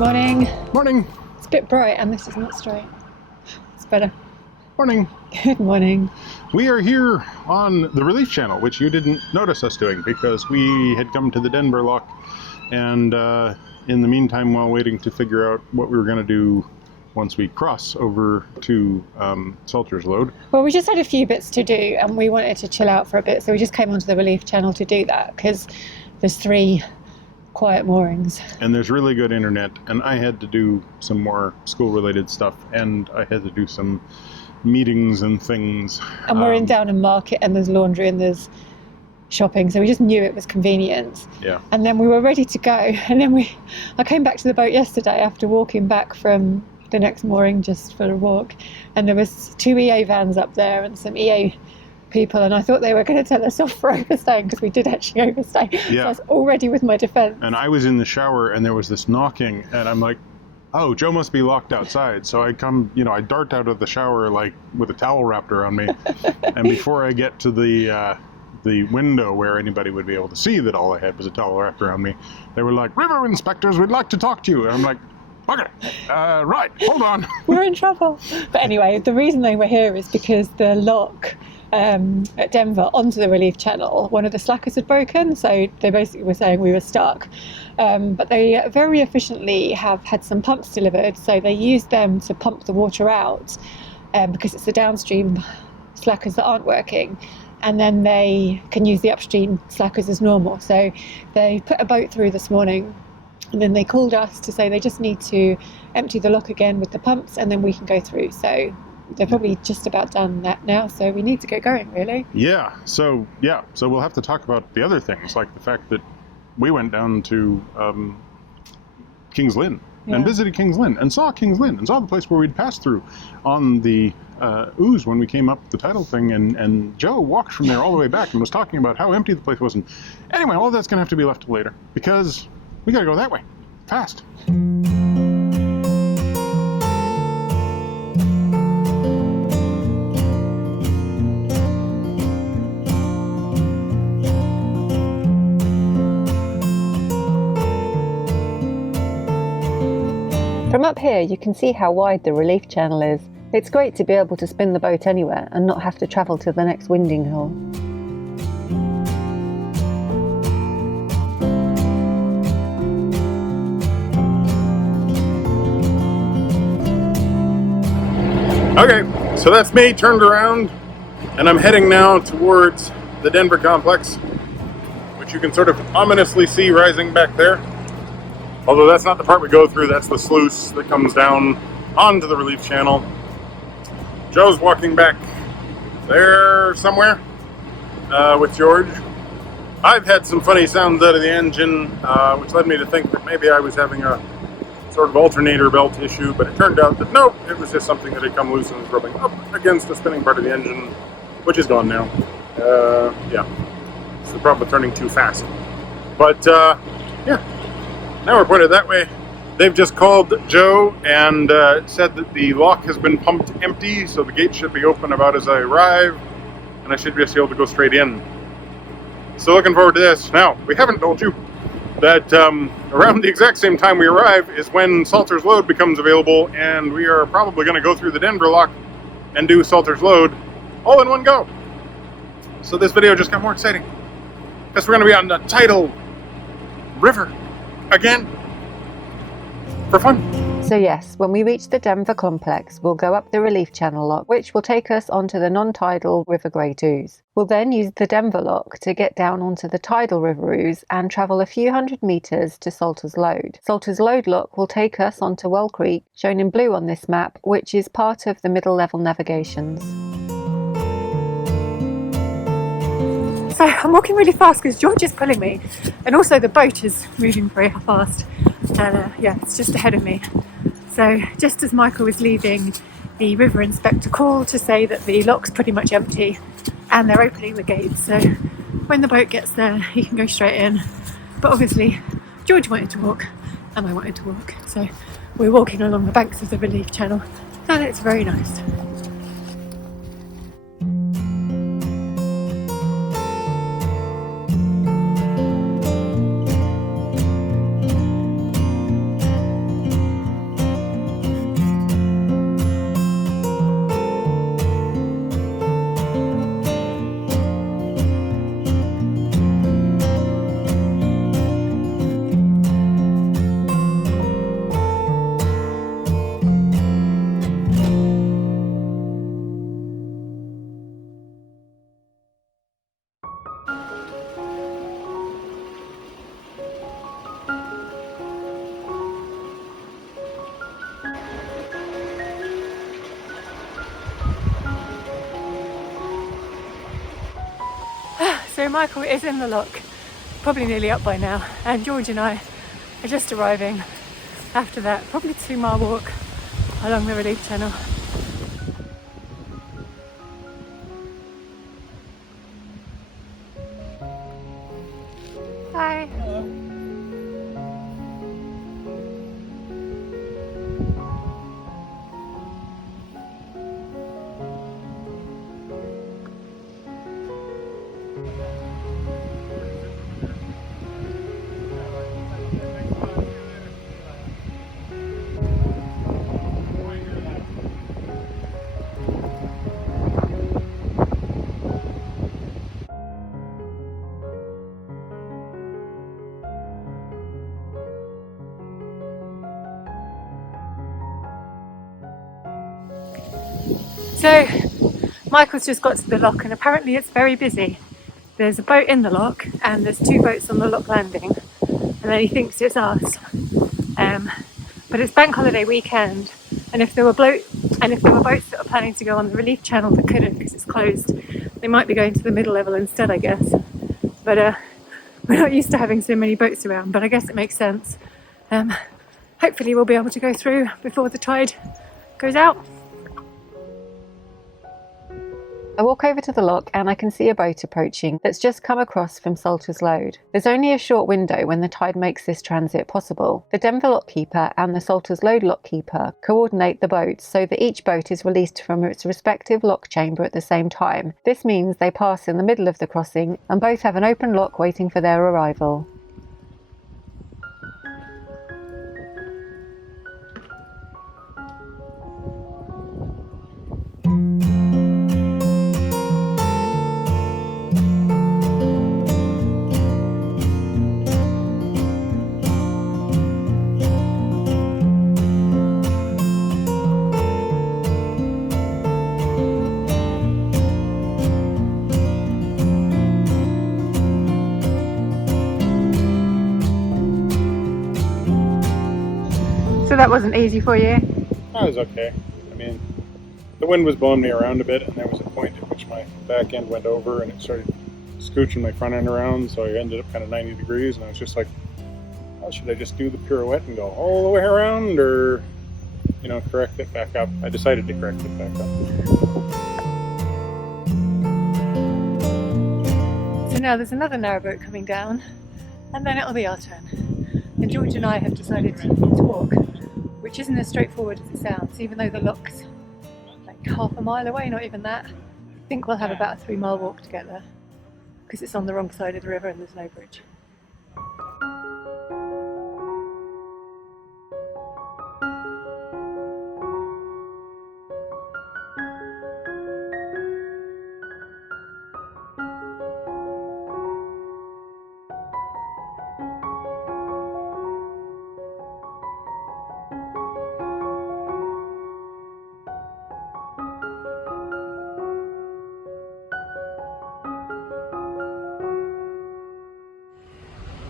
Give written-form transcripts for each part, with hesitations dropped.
morning. Morning. It's a bit bright and this is not straight. It's better. Morning. Good morning. We are here on the Relief Channel, which you didn't notice us doing because we had come to the Denver lock, and in the meantime, while waiting to figure out what we were going to do once we cross over to Salter's Load. Well, we just had a few bits to do and we wanted to chill out for a bit, so we just came onto the Relief Channel to do that because there's 3 quiet moorings. And there's really good internet, and I had to do some more school-related stuff, and I had to do some meetings and things. And we're in Downham Market and there's laundry and there's shopping, so we just knew it was convenient. Yeah. And then we were ready to go, and then I came back to the boat yesterday after walking back from the next mooring just for a walk, and there was 2 EA vans up there and some EA people, and I thought they were going to tell us off for overstaying because we did actually overstay. Yeah. So I was already with my defence. And I was in the shower and there was this knocking, and I'm like, oh, Joe must be locked outside. So I come, I dart out of the shower like with a towel wrapped around me, and before I get to the window where anybody would be able to see that all I had was a towel wrapped around me, they were like, "River inspectors, we'd like to talk to you." And I'm like, okay, right, hold on. We're in trouble. But anyway, the reason they were here is because the lock at Denver onto the Relief Channel, one of the slackers had broken, so they basically were saying we were stuck. But they very efficiently have had some pumps delivered, so they used them to pump the water out because it's the downstream slackers that aren't working, and then they can use the upstream slackers as normal. So they put a boat through this morning, and then they called us to say they just need to empty the lock again with the pumps and then we can go through. So they're probably just about done that now, so we need to get going, really. Yeah, so we'll have to talk about the other things, like the fact that we went down to Kings Lynn and visited Kings Lynn and saw Kings Lynn and saw the place where we'd passed through on the ooze when we came up the Tidal thing, and Joe walked from there all the way back and was talking about how empty the place was. And anyway, all that's going to have to be left till later because we got to go that way, fast. From up here you can see how wide the Relief Channel is. It's great to be able to spin the boat anywhere and not have to travel to the next winding hole. Okay, so that's me turned around, and I'm heading now towards the Denver complex, which you can sort of ominously see rising back there. Although that's not the part we go through, that's the sluice that comes down onto the Relief Channel. Joe's walking back there somewhere with George. I've had some funny sounds out of the engine, which led me to think that maybe I was having a sort of alternator belt issue, but it turned out that nope, it was just something that had come loose and was rubbing up against the spinning part of the engine, which is gone now. Yeah, it's the problem with turning too fast. But yeah. Now we're pointed that way. They've just called Joe and said that the lock has been pumped empty, so the gate should be open about as I arrive, and I should just be able to go straight in. So looking forward to this. Now, we haven't told you that around the exact same time we arrive is when Salter's Load becomes available, and we are probably going to go through the Denver lock and do Salter's Load all in one go. So this video just got more exciting because we're going to be on the Tidal River again, for fun. So yes, when we reach the Denver complex, we'll go up the Relief Channel lock, which will take us onto the non-tidal River Great Ouse. We'll then use the Denver lock to get down onto the tidal River Ouse and travel a few hundred meters to Salter's Load. Salter's Load lock will take us onto Well Creek, shown in blue on this map, which is part of the middle level navigations. So I'm walking really fast because George is pulling me, and also the boat is moving very fast. Yeah, it's just ahead of me. So just as Michael was leaving, the river inspector called to say that the lock's pretty much empty and they're opening the gates. So when the boat gets there, he can go straight in. But obviously, George wanted to walk and I wanted to walk. So we're walking along the banks of the Relief Channel, and it's very nice. So Michael is in the lock, probably nearly up by now, and George and I are just arriving after that probably 2-mile walk along the relief channel. Hi. So Michael's just got to the lock and apparently it's very busy. There's a boat in the lock and there's 2 boats on the lock landing, and then he thinks it's us. But it's bank holiday weekend, and if there were boats that are planning to go on the relief channel that couldn't because it's closed, they might be going to the middle level instead, I guess. But we're not used to having so many boats around, but I guess it makes sense. Hopefully we'll be able to go through before the tide goes out. I walk over to the lock and I can see a boat approaching that's just come across from Salter's Load. There's only a short window when the tide makes this transit possible. The Denver lockkeeper and the Salter's Load lockkeeper coordinate the boats so that each boat is released from its respective lock chamber at the same time. This means they pass in the middle of the crossing and both have an open lock waiting for their arrival. So that wasn't easy for you? That was okay. I mean, the wind was blowing me around a bit, and there was a point at which my back end went over and it started scooching my front end around, so I ended up kind of 90 degrees, and I was just like, oh, should I just do the pirouette and go all the way around, or, you know, correct it back up? I decided to correct it back up. So now there's another narrowboat coming down, and then it'll be our turn. And George and I have decided to walk, which isn't as straightforward as it sounds, even though the lock's like half a mile away, not even that. I think we'll have about a 3-mile walk to get there, because it's on the wrong side of the river and there's no bridge.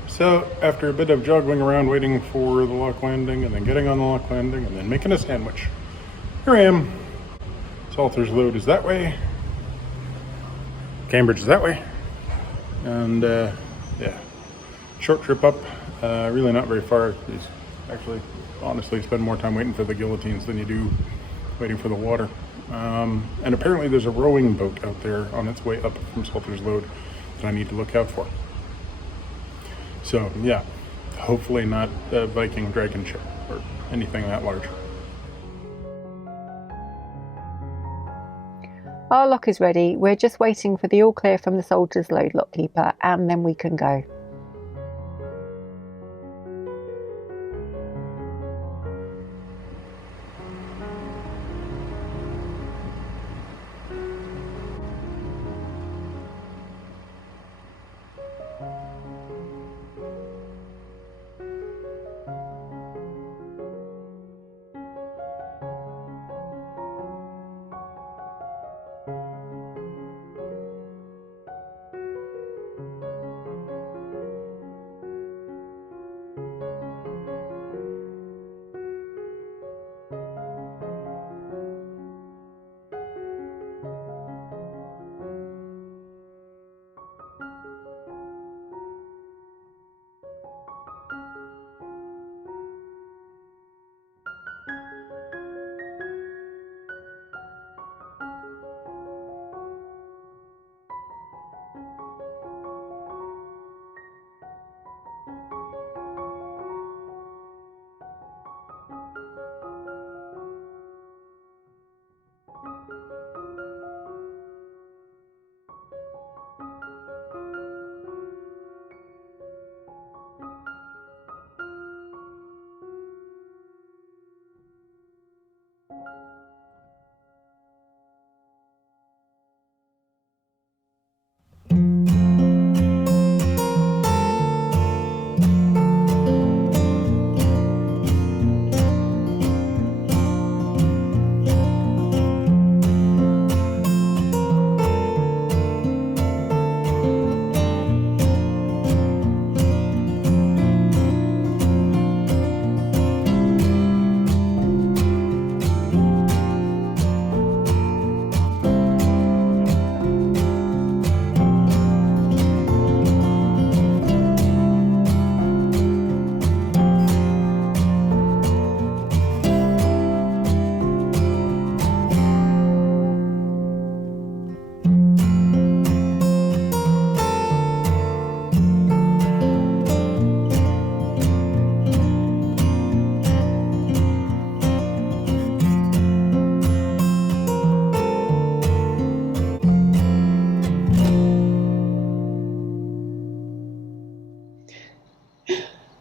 So, after a bit of joggling around waiting for the lock landing, and then getting on the lock landing, and then making a sandwich, here I am. Salter's Load is that way. Cambridge is that way. And, yeah, short trip up. Really not very far. You actually, honestly, spend more time waiting for the guillotines than you do waiting for the water. And apparently there's a rowing boat out there on its way up from Salter's Load that I need to look out for. So, yeah, hopefully not a Viking dragon ship or anything that large. Our lock is ready. We're just waiting for the all clear from the Salter's Load lockkeeper, and then we can go.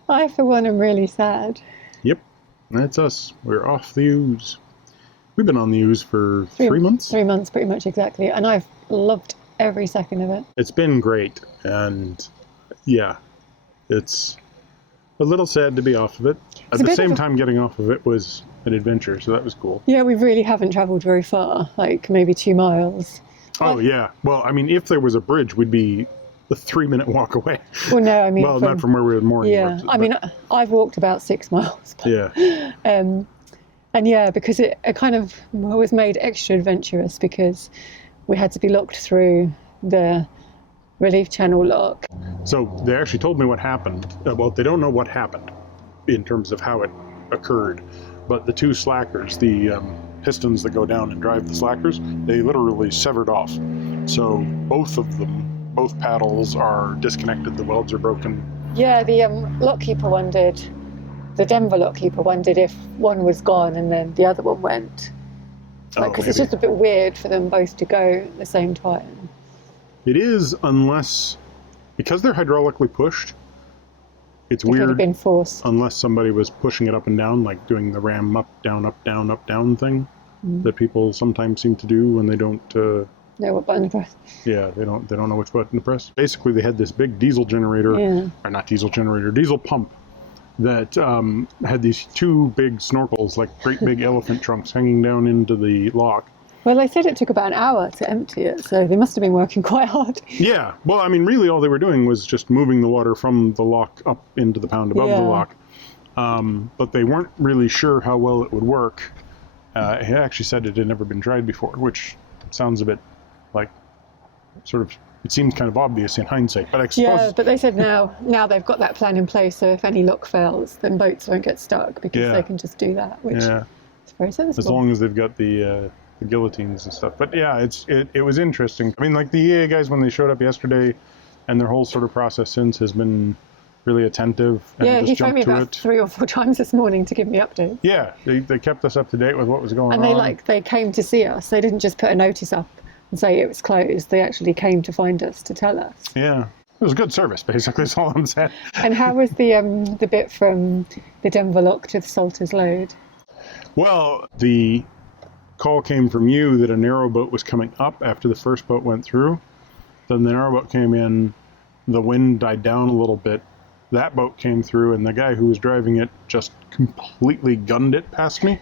I, for one, am really sad. Yep, that's us. We're off the Ouse. We've been on the Ouse for 3 months. 3 months, pretty much, exactly. And I've loved every second of it. It's been great, and yeah, it's a little sad to be off of it. At the same time, getting off of it was an adventure, so that was cool. Yeah, we really haven't travelled very far, like maybe 2 miles. Oh, yeah. Well, I mean, if there was a bridge, we'd be a 3-minute walk away. Well, no, I mean... well, not from where we were in the morning. Yeah, I mean, I've walked about 6 miles. But, yeah. And yeah, because it kind of was made extra adventurous because we had to be locked through the relief channel lock. So they actually told me what happened. Well, they don't know what happened in terms of how it occurred, but the 2 slackers, the pistons that go down and drive the slackers, they literally severed off. So both of them, both paddles are disconnected, the welds are broken. Yeah, the lockkeeper wondered, the Denver lockkeeper wondered if one was gone and then the other one went. Because it's just a bit weird for them both to go at the same time. It is, unless, because they're hydraulically pushed, it's weird. It could have been forced. Unless somebody was pushing it up and down, like doing the ram up, down thing that people sometimes seem to do when they don't know what button to press. Yeah, they don't know which button to press. Basically, they had this big diesel generator, or not diesel generator, diesel pump that had these 2 big snorkels, like great big elephant trunks, hanging down into the lock. Well, they said it took about an hour to empty it, so they must have been working quite hard. Yeah, well, I mean, really all they were doing was just moving the water from the lock up into the pound above the lock. But they weren't really sure how well it would work. He actually said it had never been tried before, which sounds a bit like sort of, it seems kind of obvious in hindsight. But I suppose, yeah, but they said now they've got that plan in place, so if any lock fails, then boats won't get stuck because they can just do that, which is very sensible. As long as they've got the guillotines and stuff. But yeah, it was interesting. I mean, like the EA guys, when they showed up yesterday, and their whole sort of process since has been really attentive. And he phoned me about 3 or 4 times this morning to give me updates. Yeah, they kept us up to date with what was going on. And they came to see us. They didn't just put a notice up and say it was closed. They actually came to find us to tell us. Yeah, it was good service, basically, is all I'm saying. And how was the bit from the Denver lock to the Salters Load? Well, the call came from you that a narrowboat was coming up after the first boat went through. Then the narrowboat came in, the wind died down a little bit. That boat came through, and the guy who was driving it just completely gunned it past me.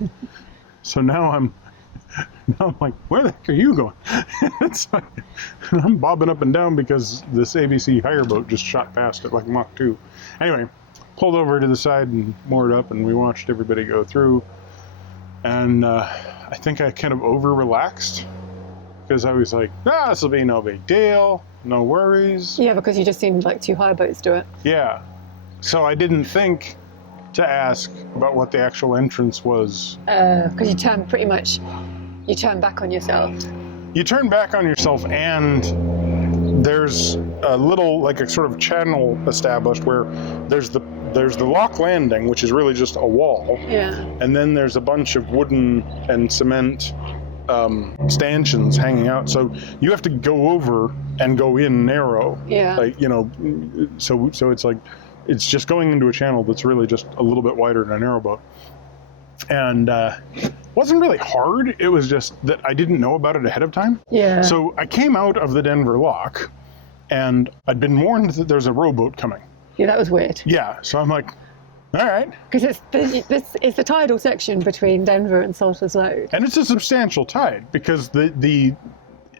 So now I'm like, where the heck are you going? It's like, I'm bobbing up and down because this ABC hire boat just shot past it like Mach 2. Anyway, pulled over to the side and moored up, and we watched everybody go through. And I think I kind of over-relaxed because I was like, this will be no big deal, no worries. Yeah, because you just seen like 2 hire boats do it. Yeah. So I didn't think to ask about what the actual entrance was. Because you turn back on yourself. You turn back on yourself, and there's a little, like a sort of channel established where there's the lock landing, which is really just a wall. Yeah. And then there's a bunch of wooden and cement stanchions hanging out. So you have to go over and go in narrow. Yeah. Like, so it's like, it's just going into a channel that's really just a little bit wider than a narrowboat. And wasn't really hard. It was just that I didn't know about it ahead of time. Yeah. So I came out of the Denver lock, and I'd been warned that there's a rowboat coming. Yeah, that was weird. Yeah, so I'm like, all right. Because it's the tidal section between Denver and Salters Load. And it's a substantial tide because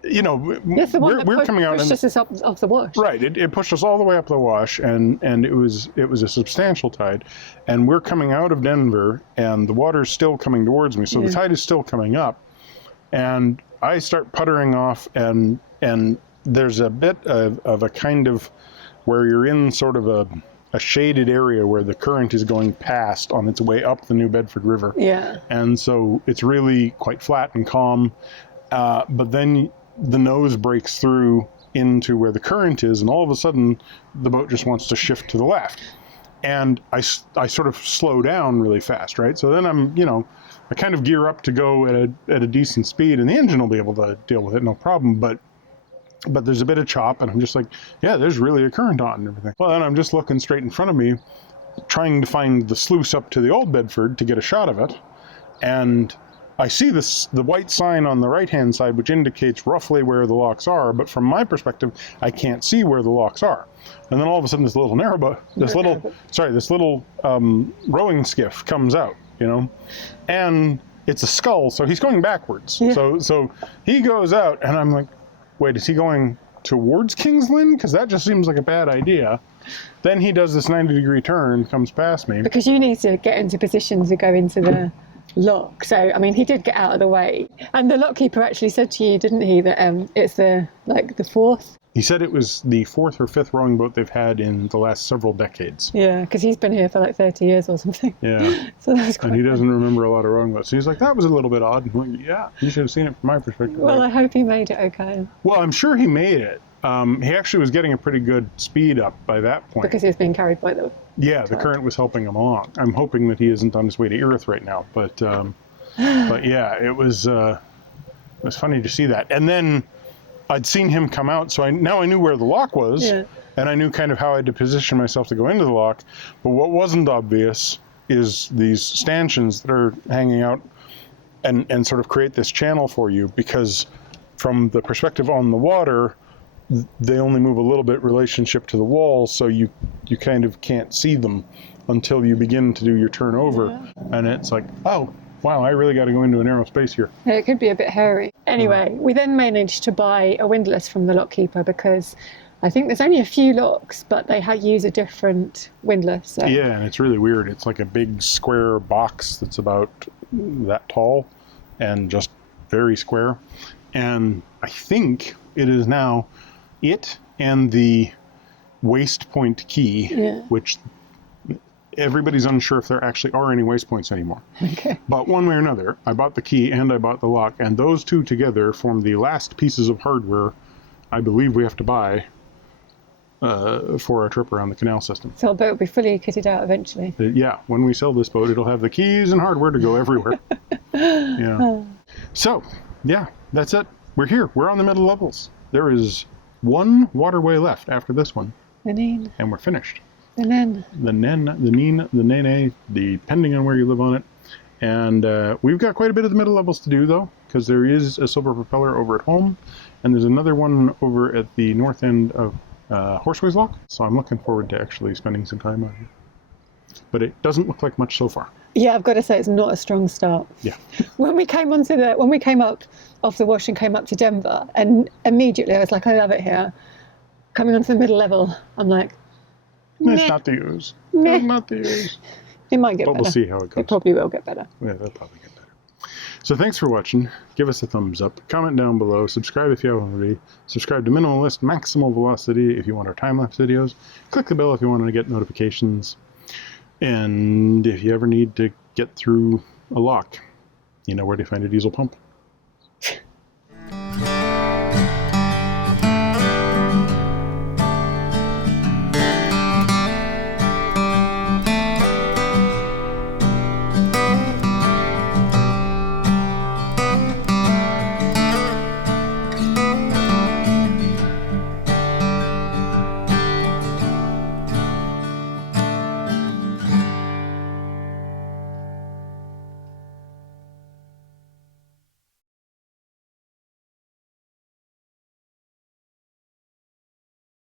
Yes, the one we're coming out pushed us off the wash. Right, it pushed us all the way up the wash, and it was a substantial tide, and we're coming out of Denver, and the water's still coming towards me, so the tide is still coming up, and I start puttering off, and there's a bit of a kind of where you're in sort of a shaded area where the current is going past on its way up the New Bedford River. Yeah. And so it's really quite flat and calm, but then the nose breaks through into where the current is, and all of a sudden the boat just wants to shift to the left. And I sort of slow down really fast, right? So then I kind of gear up to go at a decent speed, and the engine will be able to deal with it, no problem. But there's a bit of chop, and I'm just like, yeah, there's really a current on and everything. Well, then I'm just looking straight in front of me, trying to find the sluice up to the Old Bedford to get a shot of it, and I see the white sign on the right-hand side, which indicates roughly where the locks are, but from my perspective, I can't see where the locks are. And then all of a sudden, this little narrowboat, this little rowing skiff comes out, you know, and it's a scull, so he's going backwards. Yeah. So he goes out, and I'm like, wait, is he going towards King's Lynn? Because that just seems like a bad idea. Then he does this 90-degree turn, comes past me. Because you need to get into position to go into the lock. So, I mean, he did get out of the way. And the lockkeeper actually said to you, didn't he, that it's the fourth? He said it was the fourth or fifth rowing boat they've had in the last several decades. Yeah, because he's been here for like 30 years or something. Yeah. So that's quite And he doesn't remember a lot of rowing boats. So he's like, that was a little bit odd. I'm like, yeah, you should have seen it from my perspective. Well, I hope he made it okay. Well, I'm sure he made it. He actually was getting a pretty good speed up by that point. Because he was being carried by the... Yeah, the current was helping him along. I'm hoping that he isn't on his way to Erith right now. But yeah, it was funny to see that. And then I'd seen him come out, so now I knew where the lock was, and I knew kind of how I had to position myself to go into the lock. But what wasn't obvious is these stanchions that are hanging out and sort of create this channel for you, because from the perspective on the water, they only move a little bit relationship to the wall, so you kind of can't see them until you begin to do your turnover. And it's like, oh, wow, I really got to go into a narrow space here. Yeah, it could be a bit hairy. Anyway, we then managed to buy a windlass from the lockkeeper, because I think there's only a few locks, but they use a different windlass. So. Yeah, and it's really weird. It's like a big square box that's about that tall and just very square. And I think it is now it and the waste point key, which everybody's unsure if there actually are any waste points anymore. Okay. But one way or another, I bought the key and I bought the lock, and those two together form the last pieces of hardware I believe we have to buy for our trip around the canal system. So our boat will be fully kitted out eventually. Yeah, when we sell this boat, it'll have the keys and hardware to go everywhere. Yeah. So, yeah, that's it. We're here. We're on the middle levels. There is one waterway left after this one. The Neen. And we're finished. The Nen. The Nen, the Neen, the Nene, depending on where you live on it. And we've got quite a bit of the middle levels to do, though, because there is a silver propeller over at home, and there's another one over at the north end of Horseways Lock. So I'm looking forward to actually spending some time on here. But it doesn't look like much so far. Yeah, I've got to say it's not a strong start. Yeah. When we came up off the wash and came up to Denver, and immediately I was like, I love it here. Coming onto the middle level, I'm like, it's not the use. It's not the use. It might get better. But we'll see how it goes. It probably will get better. Yeah, it'll probably get better. So thanks for watching. Give us a thumbs up. Comment down below. Subscribe if you haven't already. Subscribe to Minimalist Maximal Velocity if you want our time-lapse videos. Click the bell if you want to get notifications. And if you ever need to get through a lock, you know where to find a diesel pump.